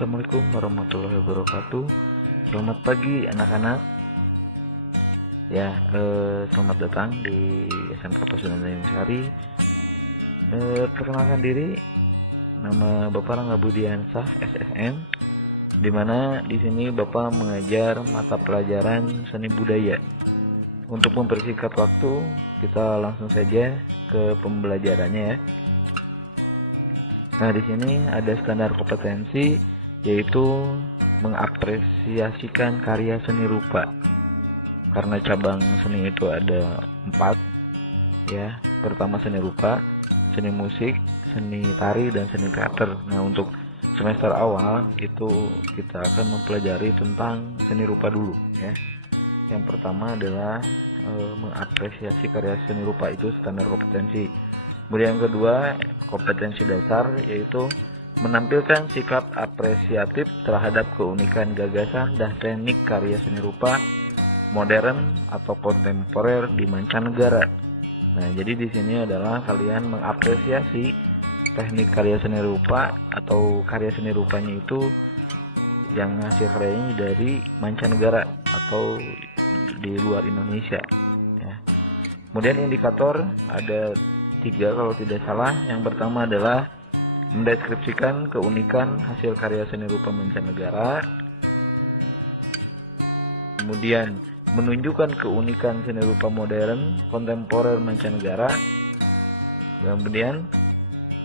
Assalamualaikum warahmatullahi wabarakatuh. Selamat pagi anak-anak. Selamat datang di SMK Pasundan Tanjung Sari. Perkenalkan diri, nama Bapak Rangga Budiansah SSM. Dimana di sini Bapak mengajar mata pelajaran seni budaya. Untuk mempersingkat waktu, kita langsung saja ke pembelajarannya ya. Nah, di sini ada standar kompetensi, yaitu mengapresiasikan karya seni rupa. Karena cabang seni itu ada 4 ya. Pertama seni rupa, seni musik, seni tari, dan seni teater. Nah, untuk semester awal itu kita akan mempelajari tentang seni rupa dulu ya. Yang pertama adalah mengapresiasi karya seni rupa, itu standar kompetensi. Kemudian yang kedua, kompetensi dasar, yaitu menampilkan sikap apresiatif terhadap keunikan gagasan dan teknik karya seni rupa modern atau kontemporer di mancanegara. Nah, jadi di sini adalah kalian mengapresiasi teknik karya seni rupa atau karya seni rupanya itu yang hasil karyanya dari mancanegara atau di luar Indonesia ya. Kemudian indikator ada 3 kalau tidak salah. Yang pertama adalah mendeskripsikan keunikan hasil karya seni rupa mancanegara. Kemudian menunjukkan keunikan seni rupa modern kontemporer mancanegara. Kemudian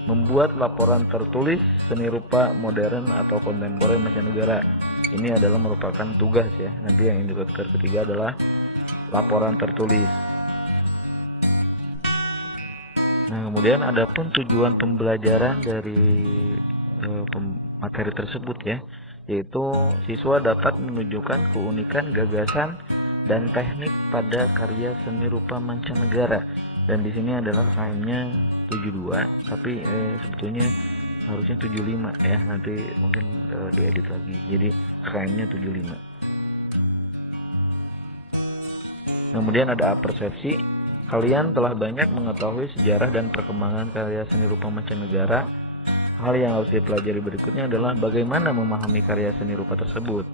membuat laporan tertulis seni rupa modern atau kontemporer mancanegara. Ini adalah merupakan tugas ya. Nanti yang indikator ketiga adalah laporan tertulis. Nah, kemudian adapun tujuan pembelajaran dari materi tersebut ya, yaitu siswa dapat menunjukkan keunikan gagasan dan teknik pada karya seni rupa mancanegara. Dan di sini adalah KM-nya 72, tapi sebetulnya harusnya 75 ya. Nanti mungkin diedit lagi. Jadi KM-nya 75. Kemudian ada persepsi. Kalian telah banyak mengetahui sejarah dan perkembangan karya seni rupa mancanegara. Hal yang harus dipelajari berikutnya adalah bagaimana memahami karya seni rupa tersebut.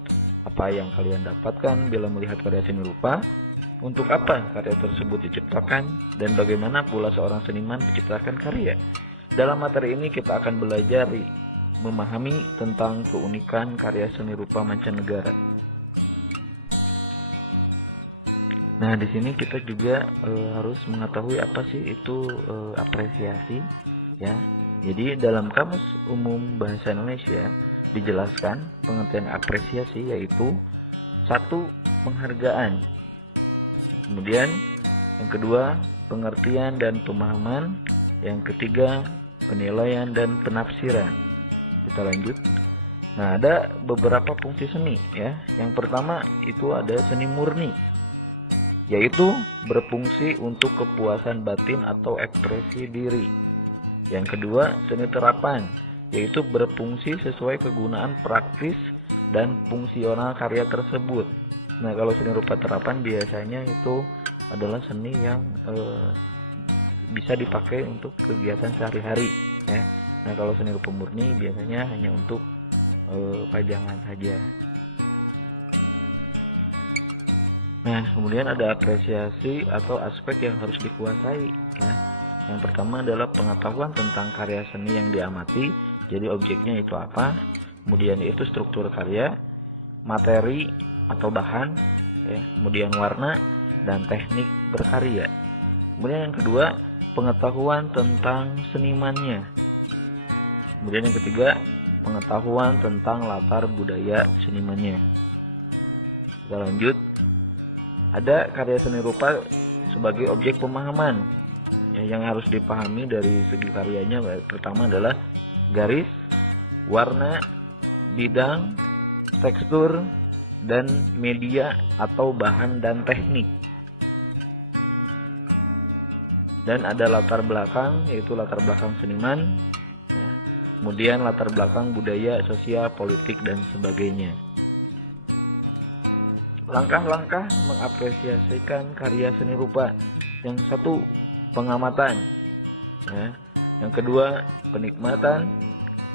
Apa yang kalian dapatkan bila melihat karya seni rupa? Untuk apa karya tersebut diciptakan? Dan bagaimana pula seorang seniman menciptakan karya? Dalam materi ini kita akan belajar memahami tentang keunikan karya seni rupa mancanegara. Nah, di sini kita juga harus mengetahui apa sih itu apresiasi ya. Jadi dalam Kamus Umum Bahasa Indonesia dijelaskan pengertian apresiasi yaitu 1. Penghargaan. Kemudian yang kedua, pengertian dan pemahaman. Yang ketiga, penilaian dan penafsiran. Kita lanjut. Nah, ada beberapa fungsi seni ya. Yang pertama itu ada seni murni, yaitu berfungsi untuk kepuasan batin atau ekspresi diri. Yang kedua, seni terapan, yaitu berfungsi sesuai kegunaan praktis dan fungsional karya tersebut. Nah, kalau seni rupa terapan biasanya itu adalah seni yang bisa dipakai untuk kegiatan sehari-hari ya. Nah, kalau seni rupa murni biasanya hanya untuk pajangan saja. Nah, kemudian ada apresiasi atau aspek yang harus dikuasai ya. Yang pertama adalah pengetahuan tentang karya seni yang diamati. Jadi objeknya itu apa? Kemudian itu struktur karya, materi atau bahan ya, kemudian warna dan teknik berkarya. Kemudian yang kedua, pengetahuan tentang senimannya. Kemudian yang ketiga, pengetahuan tentang latar budaya senimannya. Kita lanjut. Ada karya seni rupa sebagai objek pemahaman ya, yang harus dipahami dari segi karyanya. Pertama adalah garis, warna, bidang, tekstur, dan media atau bahan dan teknik. Dan ada latar belakang, yaitu latar belakang seniman ya. Kemudian latar belakang budaya, sosial, politik, dan sebagainya. Langkah-langkah mengapresiasikan karya seni rupa. Yang 1, pengamatan ya. Yang kedua, penikmatan.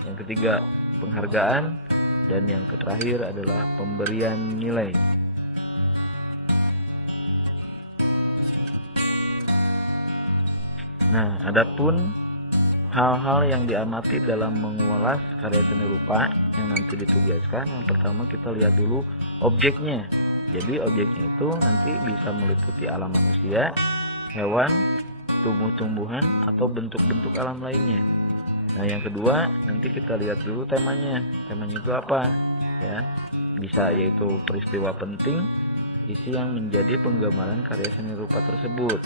Yang ketiga, penghargaan. dan yang terakhir adalah pemberian nilai. Nah, adapun hal-hal yang diamati dalam mengulas karya seni rupa yang nanti ditugaskan, yang pertama kita lihat dulu objeknya. Jadi objeknya itu nanti bisa meliputi alam manusia, hewan, tumbuh-tumbuhan, atau bentuk-bentuk alam lainnya. Nah, yang kedua nanti kita lihat dulu temanya. Temanya itu apa? Ya, bisa yaitu peristiwa penting, isi yang menjadi penggambaran karya seni rupa tersebut.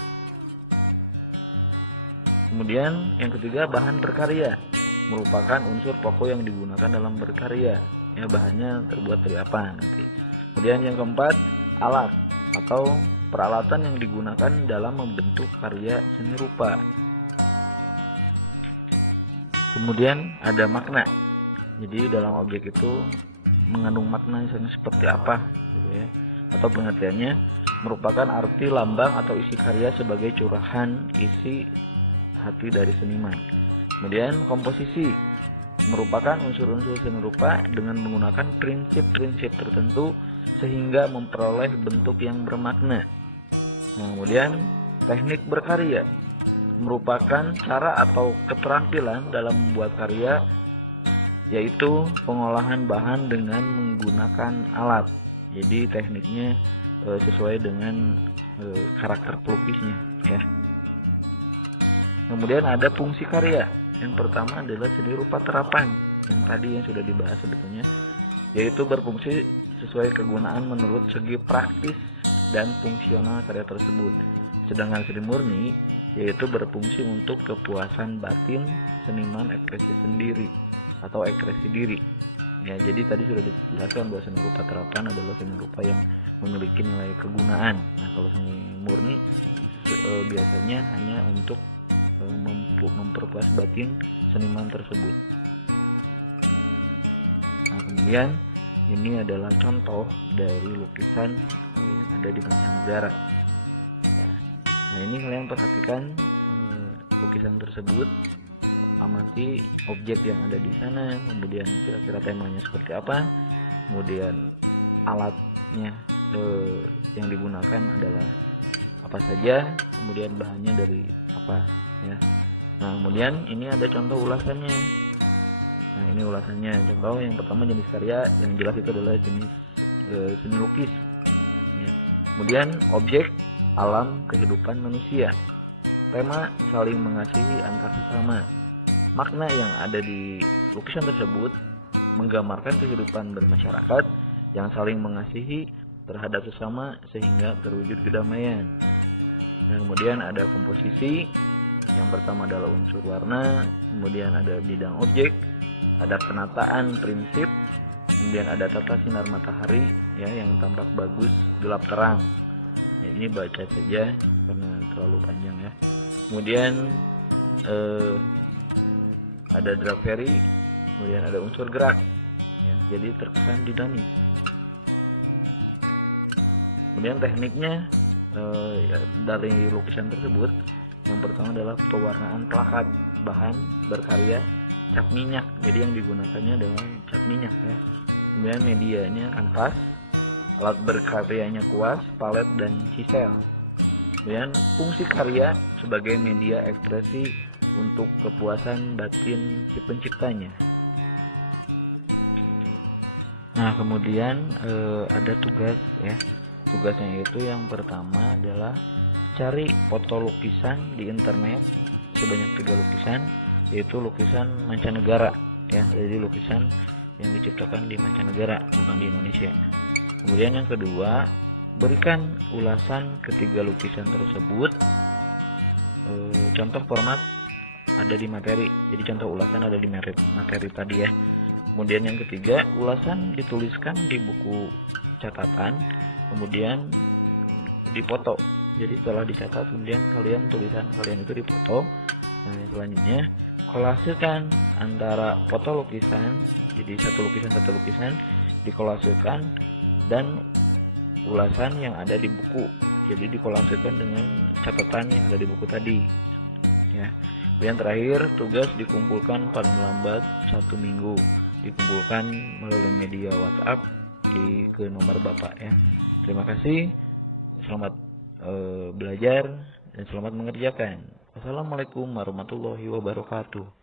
Kemudian yang ketiga, bahan berkarya merupakan unsur pokok yang digunakan dalam berkarya. Ya, bahannya terbuat dari apa nanti. Kemudian yang keempat, alat atau peralatan yang digunakan dalam membentuk karya seni rupa. Kemudian ada makna. Jadi dalam objek itu mengandung makna misalnya seperti apa gitu ya. Atau pengertiannya merupakan arti lambang atau isi karya sebagai curahan isi hati dari seniman. Kemudian komposisi merupakan unsur-unsur seni rupa dengan menggunakan prinsip-prinsip tertentu sehingga memperoleh bentuk yang bermakna. Nah, kemudian teknik berkarya merupakan cara atau keterampilan dalam membuat karya, yaitu pengolahan bahan dengan menggunakan alat. Jadi tekniknya sesuai dengan karakter pelukisnya ya. Kemudian ada fungsi karya. Yang pertama adalah seni rupa terapan, yang tadi yang sudah dibahas sebetulnya, yaitu berfungsi sesuai kegunaan menurut segi praktis dan fungsional karya tersebut. Sedangkan seni murni yaitu berfungsi untuk kepuasan batin seniman, ekspresi sendiri atau ekspresi diri. Ya, jadi tadi sudah dijelaskan bahwa seni rupa terapan adalah seni rupa yang memiliki nilai kegunaan. Nah, kalau seni murni biasanya hanya untuk memperpuas batin seniman tersebut. Nah, kemudian ini adalah contoh dari lukisan yang ada di mancanegara. Ya. Nah, ini kalian perhatikan lukisan tersebut, amati objek yang ada di sana, kemudian kira-kira temanya seperti apa, kemudian alatnya yang digunakan adalah apa saja, kemudian bahannya dari apa ya. Nah, kemudian ini ada contoh ulasannya. Nah, ini ulasannya. Contoh yang pertama, jenis karya yang jelas itu adalah jenis seni lukis ya. Kemudian objek, alam kehidupan manusia. Tema, saling mengasihi antar sesama. Makna yang ada di lukisan tersebut menggambarkan kehidupan bermasyarakat yang saling mengasihi terhadap sesama sehingga terwujud kedamaian. Nah, kemudian ada komposisi. Yang pertama adalah unsur warna, kemudian ada bidang objek, ada penataan prinsip, kemudian ada tata sinar matahari ya yang tampak bagus, gelap, terang. Ya, ini baca saja karena terlalu panjang ya. Kemudian ada draperi, kemudian ada unsur gerak ya, jadi terkesan dinamis. Kemudian tekniknya ya, dari lukisan tersebut, yang pertama adalah pewarnaan plakat, bahan berkarya cat minyak, jadi yang digunakannya adalah cat minyak ya. Kemudian medianya kanvas, alat berkaryanya kuas, palet, dan chisel. Kemudian fungsi karya sebagai media ekspresi untuk kepuasan batin si penciptanya. Nah, kemudian ada tugas ya. Tugasnya itu yang pertama adalah cari foto lukisan di internet sebanyak 3 lukisan, yaitu lukisan mancanegara ya. Jadi lukisan yang diciptakan di mancanegara, bukan di Indonesia. Kemudian yang kedua, berikan ulasan ketiga lukisan tersebut. Contoh format ada di materi, jadi contoh ulasan ada di materi tadi ya. Kemudian yang ketiga, ulasan dituliskan di buku catatan, kemudian dipoto. Jadi setelah dicatat, kemudian tulisan kalian itu dipoto. Nah, selanjutnya kolasekan antara foto lukisan, jadi satu lukisan dikolasekan, dan ulasan yang ada di buku. Jadi dikolasekan dengan catatan yang ada di buku tadi ya. Kemudian terakhir, tugas dikumpulkan paling lambat 1 minggu. dikumpulkan melalui media WhatsApp ke nomor Bapak ya. Terima kasih. Selamat belajar dan selamat mengerjakan. Wassalamualaikum warahmatullahi wabarakatuh.